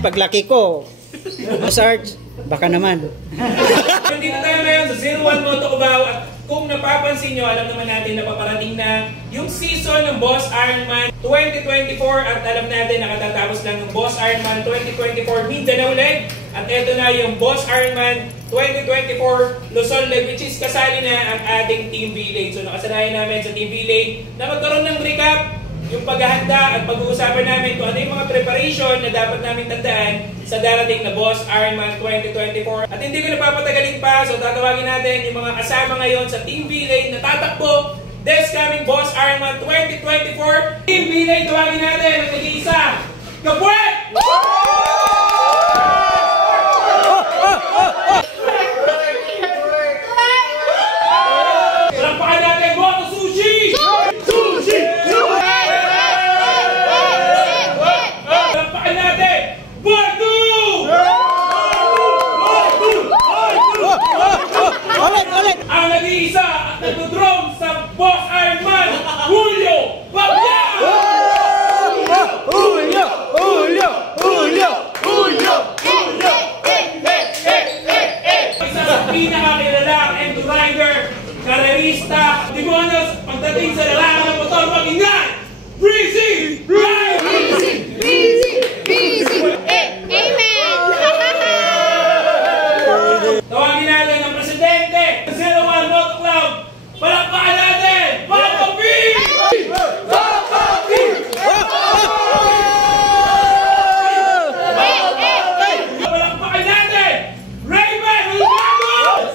Paglaki ko, Sarge, baka naman. Dito tayo ngayon sa 01 Moto Cubao at kung napapansin nyo, alam naman natin na paparating na yung season ng Boss Ironman 2024 at alam natin nakatatapos lang ng Boss Ironman 2024 Mindanao Leg at eto na yung Boss Ironman 2024 Luzon Leg, which is kasali na ang ating Team V-Leg. So nakasanayan namin sa Team V-Leg na magkaroon ng recap, yung paghahanda at pag-uusapan namin kung ano yung mga preparation na dapat namin tandaan sa darating na Boss Ironman 2024. At hindi ko napapatagalin pa, so tatawagin natin yung mga kasama ngayon sa Team V-Leg na tatakbo this coming Boss Ironman 2024. Team V-Leg, tawagin natin ang nag-iisa, Kapwet! Talampakan natin, Moto Sushi! Sushi! Ang nag-iisa at nag-drone sa Boss Ironman, Julio Babia! Julio! Julio! Julio! Julio! Isa sa pinakakilalang end rider, karerista, demonyos, pagdating sa larangan ng motor, mag-ingay! Breezy! Ride! Breezy! Breezy! Breezy! Amen! Tawagin natin ang presidente ng 01 Moto Club. Palakpakan natin! Papa B! Papa B! Palakpakan natin! Raymond Hurtado!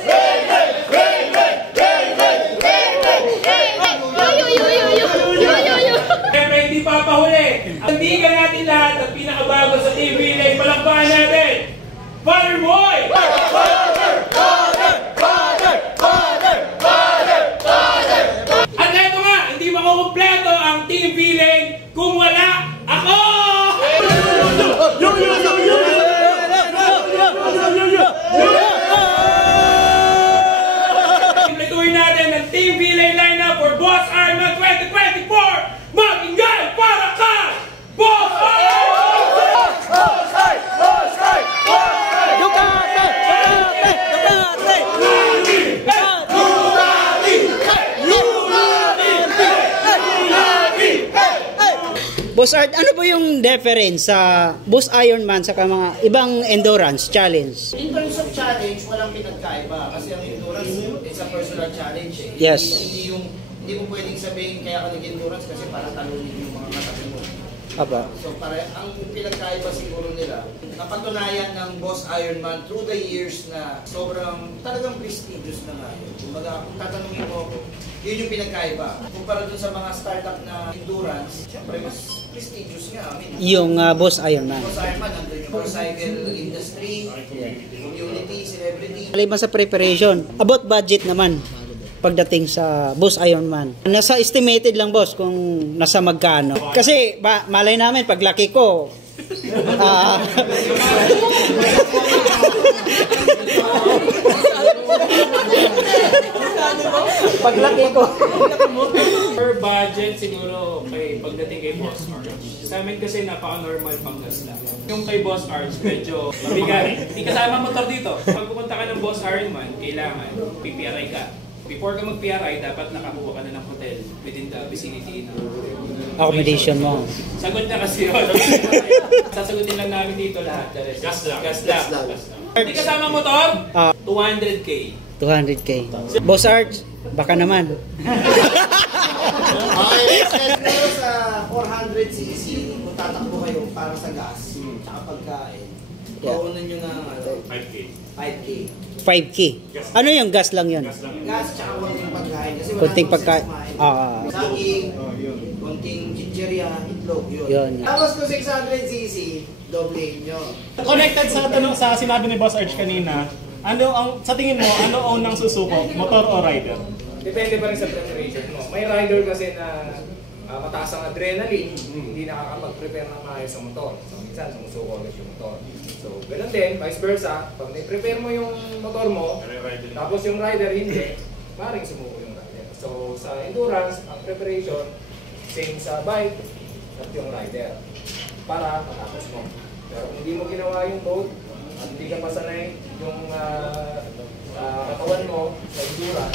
Siyempre hindi papahuli. Tandigan natin lahat at pinakabago sa TV Leg. Palakpakan natin! Father Boy! At eto nga, hindi makukumpleto ang Team V-Leg kung wala ako! Kompletuhin natin ang Team V-Leg lineup for Boss Ironman 2024! Mag-ingay para ka! Boss Boss Art, ano ba yung difference sa Boss Ironman sa mga ibang endurance challenge? In terms of challenge, walang pinagkaiba kasi ang endurance is a personal challenge eh. Yes. Hindi mo pwedeng sabihin kaya ka nag-endurance kasi para talunin yung mga katabi mo. Aba. So ang pinagkaiba siguro nila, napatunayan ng Boss Ironman through the years na sobrang talagang prestigious na nga yun. Kumbaga, kung tatanungin mo ako, yun yung pinagkaiba. Kumpara dun sa mga startup na endurance, syempre mas prestigious nga. I mean, Yung Boss Ironman. Boss Ironman, nandun yung motorcycle industry, community, celebrity. Maliban sa preparation, about budget naman pagdating sa Boss Ironman. Nasa estimated lang, boss, kung nasa magkano. Kasi malay namin paglaki ko, paglaki ko. Per budget siguro pagdating kay Boss Arch. Sa amin kasi napaka-normal panggas lang. Yung kay Boss Arch medyo mabigat. Hindi kasama motor dito. Pag pumunta ka ng Boss Ironman, kailangan PPRI ka. Before ka mag-PRI, dapat nakakuha ka na ng hotel within the vicinity ng Accommodation mo. Sagot na kasi yun. Sasagutin lang namin dito lahat. Gas lang. Hindi kasama motor? 200K. 200K. Boss Art, baka naman. Okay, pero sa 400cc, kung tatakbo kayo para sa gas, tsaka pagkain, paunan nyo ng 5K. 5K. Ano yung gas lang yun? Gas tsaka konting pagkain. Kasi Konting pagkain. saging, konting chicheria, itlog, yun. Yun. Tapos kung 600cc, doblein nyo. Connected sa tanong sa sinabi ni Boss Arch kanina, sa tingin mo, ano ang nang susuko, motor o rider? Depende pa rin sa preparation mo. May rider kasi na mataas ang adrenaline, hindi nakakapag-prepare ng maayos sa motor. So minsan sumusuko ulit yung motor. So ganun din, vice versa, pag na-prepare mo yung motor mo, tapos yung rider hindi, maaaring sumuko yung rider. So sa endurance, ang preparation, same sa bike at yung rider, para matapos mo. Pero kung hindi mo ginawa yung both, at hindi ka pasanay yung katawan mo sa endurance,